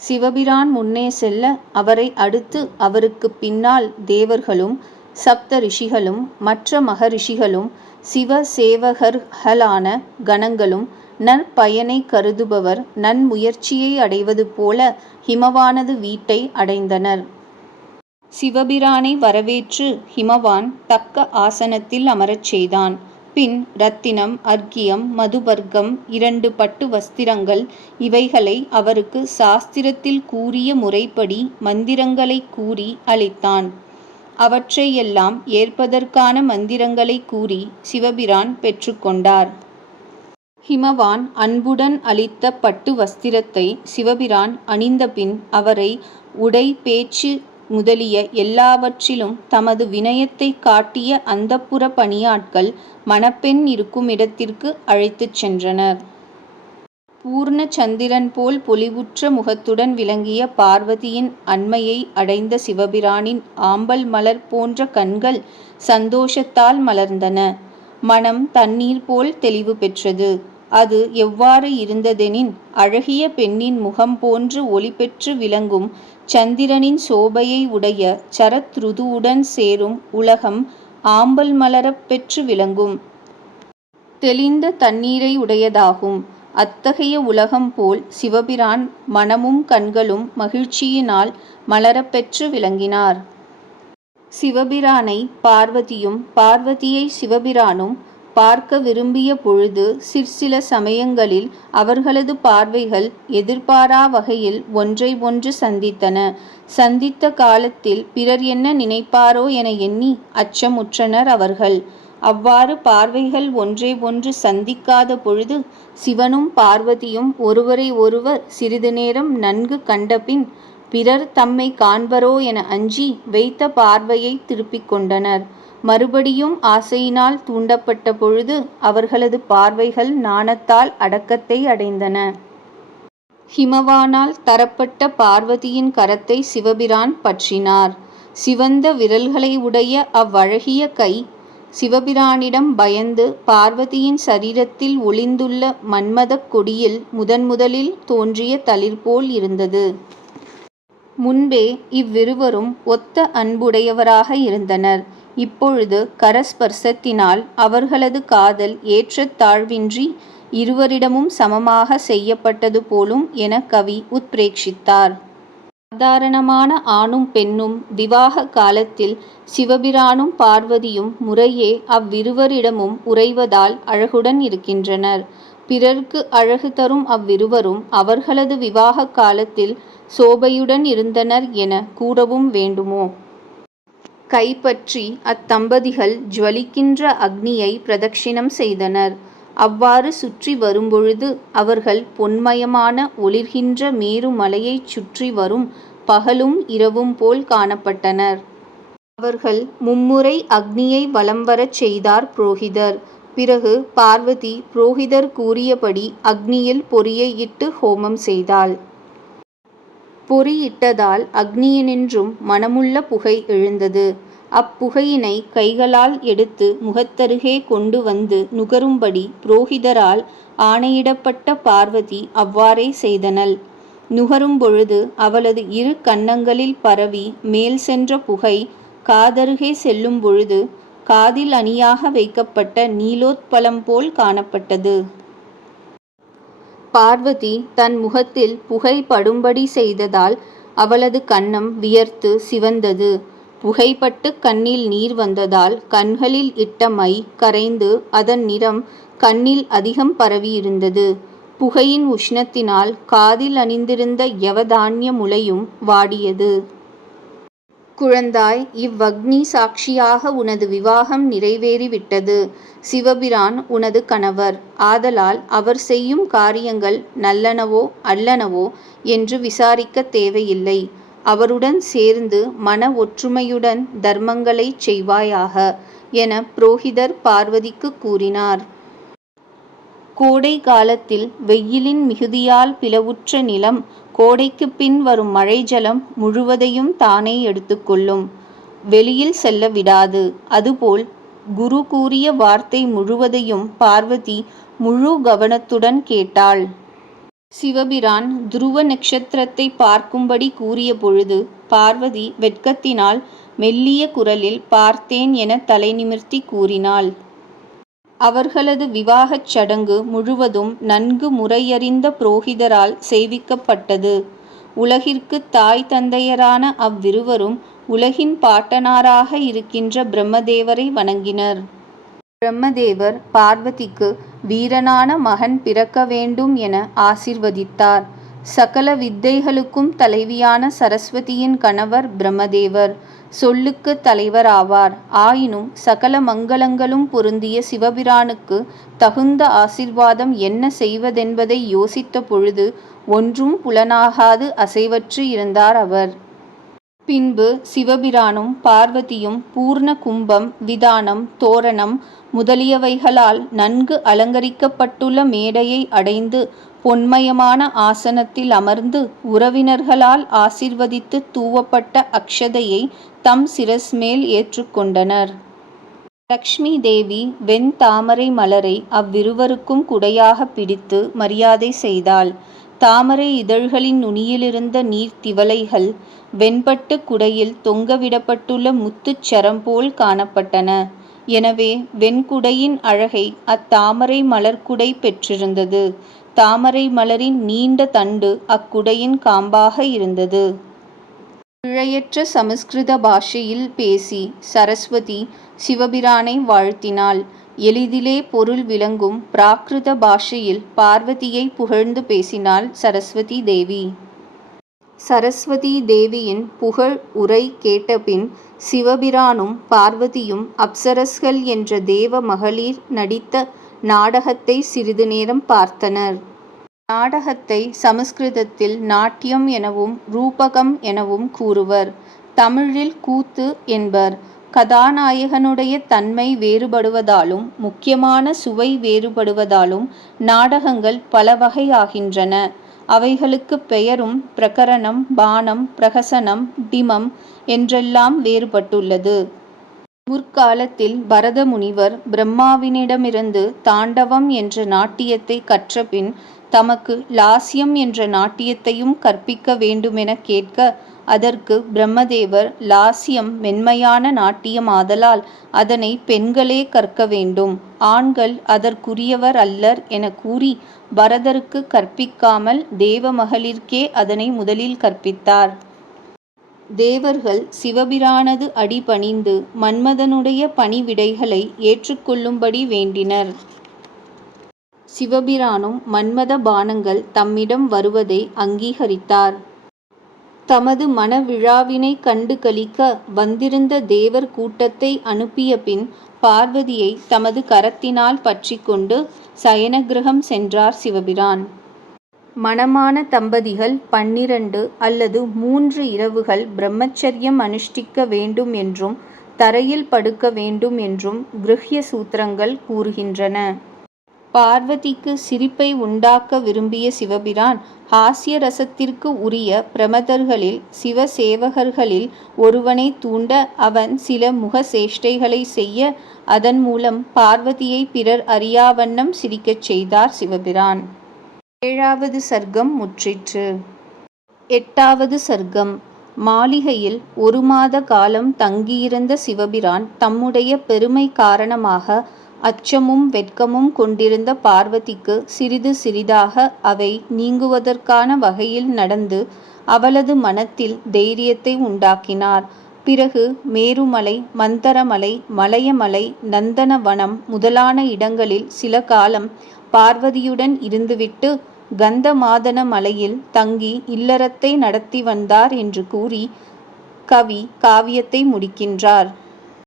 சிவபிரான் முன்னே செல்ல அவரை அடுத்து அவருக்குப் பின்னால் தேவர்களும் சப்த ரிஷிகளும் மற்ற மகரிஷிகளும் சிவ சேவகர்களான கணங்களும் நற்பயனைக் கருதுபவர் நன்முயற்சியை அடைவது போல ஹிமவானது வீட்டை அடைந்தனர். சிவபிரானை வரவேற்று ஹிமவான் தக்க ஆசனத்தில் அமரச் செய்தான். பின் ரத்தினம் அர்க்கியம் மதுபர்க்கம் இரண்டு பட்டு வஸ்திரங்கள் இவைகளை அவருக்கு சாஸ்திரத்தில் கூறிய முறைப்படி மந்திரங்களை கூறி அளித்தான். அவற்றையெல்லாம் ஏற்பதற்கான மந்திரங்களைக் கூறி சிவபிரான் பெற்றுக்கொண்டார் ஹிமவான் அன்புடன் அளித்த பட்டு வஸ்திரத்தை சிவபிரான் அணிந்தபின் அவரை உடை பேச்சு முதலிய எல்லாவற்றிலும் தமது வினயத்தைக் காட்டிய அந்தப்புற பணியாட்கள் மணப்பெண் இருக்குமிடத்திற்கு அழைத்துச் சென்றனர். பூர்ண சந்திரன் போல் பொலிவுற்ற முகத்துடன் விளங்கிய பார்வதியின் அண்மையை அடைந்த சிவபிரானின் ஆம்பல் மலர் போன்ற கண்கள் சந்தோஷத்தால் மலர்ந்தன. மனம் தண்ணீர் போல் தெளிவு பெற்றது. அது எவ்வாறு இருந்ததெனின் அழகிய பெண்ணின் முகம் போன்று ஒளிபெற்று விளங்கும் சந்திரனின் சோபையை உடைய சரத்ருதுவுடன் சேரும் உலகம் ஆம்பல் மலரப் பெற்று விளங்கும். தெளிந்த தண்ணீரை உடையதாகும் அத்தகைய உலகம் போல் சிவபிரான் மனமும் கண்களும் மகிழ்ச்சியினால் மலரப் பெற்று விளங்கினார். சிவபிரானை பார்வதியும் பார்வதியை சிவபிரானும் பார்க்க விரும்பிய பொழுது சிற்சில சமயங்களில் அவர்களது பார்வைகள் எதிர்பாரா வகையில் ஒன்றை ஒன்று சந்தித்தன. சந்தித்த காலத்தில் பிறர் என்ன நினைப்பாரோ என எண்ணி அச்சமுற்றனர் அவர்கள். அவ்வாறு பார்வைகள் ஒன்றை ஒன்று சந்திக்காத பொழுது சிவனும் பார்வதியும் ஒருவரை ஒருவர் சிறிது நேரம் நன்கு கண்டபின் பிறர் தம்மை காண்பரோ என அஞ்சி வைத்த பார்வையைத் திருப்பிக் கொண்டனர். மறுபடியும் ஆசையினால் தூண்டப்பட்ட பொழுது அவர்களது பார்வைகள் நாணத்தால் அடக்கத்தை அடைந்தன. ஹிமவானால் தரப்பட்ட பார்வதியின் கரத்தை சிவபிரான் பற்றினார். சிவந்த விரல்களை உடைய அவ்வழகிய கை சிவபிரானிடம் பயந்து பார்வதியின் சரீரத்தில் ஒளிந்துள்ள மன்மதக் கொடியில் முதன் முதலில் தோன்றிய தளிர் போல் இருந்தது. முன்பே இவ்விருவரும் ஒத்த அன்புடையவராக இருந்தனர். இப்பொழுது கரஸ்பர்சத்தினால் அவர்களது காதல் ஏற்றத் தாழ்வின்றி இருவரிடமும் சமமாக செய்யப்பட்டது போலும் என கவி உத்பிரேட்சித்தார் சாதாரணமான ஆணும் பெண்ணும் விவாக காலத்தில் சிவபிரானும் பார்வதியும் முறையே அவ்விருவரிடமும் உறைவதால் அழகுடன் இருக்கின்றனர். பிறர்க்கு அழகு தரும் அவ்விருவரும் அவர்களது விவாக காலத்தில் சோபையுடன் இருந்தனர் என கூறவும் வேண்டுமோ? கைப்பற்றி அத்தம்பதிகள் ஜுவலிக்கின்ற அக்னியைப் பிரதட்சிணம் செய்தனர். அவ்வாறு சுற்றி வரும்பொழுது அவர்கள் பொன்மயமான ஒளிர்கின்ற மேருமலையைச் சுற்றி வரும் பகலும் இரவும் போல் காணப்பட்டனர். அவர்கள் மும்முறை அக்னியை வலம் வரச் செய்தார் புரோகிதர். பிறகு பார்வதி புரோகிதர் கூறியபடி அக்னியில் பொறியை இட்டு ஹோமம் செய்தாள். பொறியிட்டதால் அக்னியினின்றும் மனமுள்ள புகை எழுந்தது. அப்புகையினைக் கைகளால் எடுத்து முகத்தருகே கொண்டு வந்து நுகரும்படி புரோகிதரால் ஆணையிடப்பட்ட பார்வதி அவ்வாறே செய்தனள். நுகரும் பொழுது அவளது இரு கன்னங்களில் பரவி மேல் சென்ற புகை காதருகே செல்லும் பொழுது காதில் அணியாக வைக்கப்பட்ட நீலோத்பலம் போல் காணப்பட்டது. பார்வதி தன் முகத்தில் புகை படும்படி செய்ததால் அவளது கன்னம் வியர்த்து சிவந்தது. புகைப்பட்டு கண்ணில் நீர் வந்ததால் கண்களில் இட்ட மை கரைந்து அதன் நிறம் கண்ணில் அதிகம் பரவியிருந்தது. புகையின் உஷ்ணத்தினால் காதில் அணிந்திருந்த யவதான்ய முலையும் வாடியது. குழந்தாய் இவ்வக்னி சாட்சியாக உனது விவாகம் நிறைவேறிவிட்டது சிவபிரான் உனது கணவர். ஆதலால் அவர் செய்யும் காரியங்கள் நல்லனவோ அல்லனவோ என்று விசாரிக்கத் தேவையில்லை. அவருடன் சேர்ந்து மன ஒற்றுமையுடன் தர்மங்களைச் செய்வாயாக என புரோகிதர் பார்வதிக்குக் கூறினார். கோடை காலத்தில் வெயிலின் மிகுதியால் பிளவுற்ற நிலம் கோடைக்குப் பின் வரும் மழை ஜலம் முழுவதையும் தானே எடுத்துக்கொள்ளும் வெளியில் செல்ல விடாது. அதுபோல் குரு கூறிய வார்த்தை முழுவதையும் பார்வதி முழு கவனத்துடன் கேட்டாள். சிவபிரான் துருவ நட்சத்திரத்தை பார்க்கும்படி கூறிய பொழுது பார்வதி வெட்கத்தினால் மெல்லிய குரலில் பார்த்தேன் என தலை நிமிர்த்தி கூறினாள். அவர்களது விவாகச் சடங்கு முழுவதும் நன்கு முறையறிந்த புரோகிதரால் செய்விக்கப்பட்டது. உலகிற்குத் தாய் தந்தையரான அவ்விருவரும் உலகின் பாட்டனாராக இருக்கின்ற பிரம்மதேவரை வணங்கினர். பிரம்மதேவர் பார்வதிக்கு வீரனான மகன் பிறக்க வேண்டும் என ஆசிர்வதித்தார் சகல வித்தைகளுக்கும் தலைவியான சரஸ்வதியின் கணவர் பிரம்மதேவர். சொல்லுக்கு தலைவர் ஆவார். ஆயினும் சகல மங்களங்களும் பொருந்திய சிவபிரானுக்கு தகுந்த ஆசிர்வாதம் என்ன செய்வதென்பதை யோசித்த பொழுது ஒன்றும் புலனாகாது அசைவற்று இருந்தார் அவர். பின்பு சிவபிரானும் பார்வதியும் பூர்ண கும்பம் விதானம் தோரணம் முதலியவைகளால் நன்கு அலங்கரிக்கப்பட்டுள்ள மேடையை அடைந்து பொன்மயமான ஆசனத்தில் அமர்ந்து உறவினர்களால் ஆசீர்வதித்துத் தூவப்பட்ட அக்ஷதையை தம் சிரஸ் மேல் லக்ஷ்மி தேவி வெண் தாமரை மலரை அவ்விருவருக்கும் குடையாகப் பிடித்து மரியாதை செய்தாள். தாமரை இதழ்களின் நுனியிலிருந்த நீர்த் திவலைகள் வெண்பட்டுக் குடையில் தொங்கவிடப்பட்டுள்ள முத்துச் சரம்போல் காணப்பட்டன. எனவே வெண்குடையின் அழகை அத்தாமரை மலர்க்குடை பெற்றிருந்தது. தாமரை மலரின் நீண்ட தண்டு அக்குடையின் காம்பாக இருந்தது. பிழையற்ற சமஸ்கிருத பாஷையில் பேசி சரஸ்வதி சிவபிரானை வாழ்த்தினாள். எளிதிலே பொருள் விளங்கும் பிராகிருத பாஷையில் பார்வதியைப் புகழ்ந்து பேசினாள் சரஸ்வதி தேவி. சரஸ்வதி தேவியின் புகழ் உரை கேட்டபின் சிவபிரானும் பார்வதியும் அப்சரஸ்கள் என்ற தேவ மகளிர் நடித்த நாடகத்தை சிறிது நேரம் பார்த்தனர். நாடகத்தை சமஸ்கிருதத்தில் நாட்டியம் எனவும் ரூபகம் எனவும் கூறுவர். தமிழில் கூத்து என்பர். கதாநாயகனுடைய தன்மை வேறுபடுவதாலும் முக்கியமான சுவை வேறுபடுவதாலும் நாடகங்கள் பல வகையாகின்றன அவைகளுக்குப் பெயரும் பிரகரணம் பானம் பிரகசனம் டிமம் என்றெல்லாம் வேறுபட்டுள்ளது. முற்காலத்தில் பரத முனிவர் பிரம்மாவினிடமிருந்து தாண்டவம் என்ற நாட்டியத்தை கற்றபின் தமக்கு லாஸ்யம் என்ற நாட்டியத்தையும் கற்பிக்க வேண்டுமென கேட்க அதற்கு பிரம்மதேவர் லாஸ்யம் மென்மையான நாட்டியம் ஆதலால் அதனை பெண்களே கற்க வேண்டும். ஆண்கள் அதற்குரியவர் அல்லர் என கூறி பரதருக்குக் கற்பிக்காமல் தேவ மகளிர்க்கே அதனை முதலில் கற்பித்தார். தேவர்கள் சிவபிரானது அடிபணிந்து மன்மதனுடைய பணிவிடைகளை ஏற்றுக்கொள்ளும்படி வேண்டினர். சிவபிரானும் மன்மத பானங்கள் தம்மிடம் வருவதை அங்கீகரித்தார். தமது மனவிழாவினை கண்டு களிக்க வந்திருந்த தேவர் கூட்டத்தை அனுப்பியபின் பார்வதியை தமது கரத்தினால் பற்றி கொண்டு சயனகிரகம் சென்றார் சிவபிரான். மணமான தம்பதிகள் பன்னிரண்டு அல்லது மூன்று இரவுகள் பிரம்மச்சரியம் அனுஷ்டிக்க வேண்டும் என்றும் தரையில் படுக்க வேண்டும் என்றும் கிருஹ்ய சூத்திரங்கள் கூறுகின்றன. பார்வதிக்கு சிரிப்பை உண்டாக்க விரும்பிய சிவபிரான் ஹாஸ்ய ரசத்திற்கு உரிய பிரமதர்களில் சிவசேவகர்களில் ஒருவனை தூண்ட அவன் சில முக சேஷ்டைகளை செய்ய அதன் மூலம் பார்வதியை பிறர் அறியாவண்ணம் சிரிக்கச் செய்தார் சிவபிரான். ஏழாவது சர்க்கம் முற்றிற்று. எட்டாவது சர்க்கம் மாளிகையில் ஒரு மாத காலம் தங்கியிருந்த சிவபிரான் தம்முடைய பெருமை காரணமாக அச்சமும் வெட்கமும் கொண்டிருந்த பார்வதிக்கு சிறிது சிறிதாக அவை நீங்குவதற்கான வகையில் நடந்து அவளது மனத்தில் தைரியத்தை உண்டாக்கினார். பிறகு மேருமலை மந்தரமலை மலையமலை நந்தனவனம் முதலான இடங்களில் சில காலம் பார்வதியுடன் இருந்துவிட்டு கந்தமாதன மலையில் தங்கி இல்லறத்தை நடத்தி வந்தார் என்று கூறி கவி காவியத்தை முடிக்கின்றார்.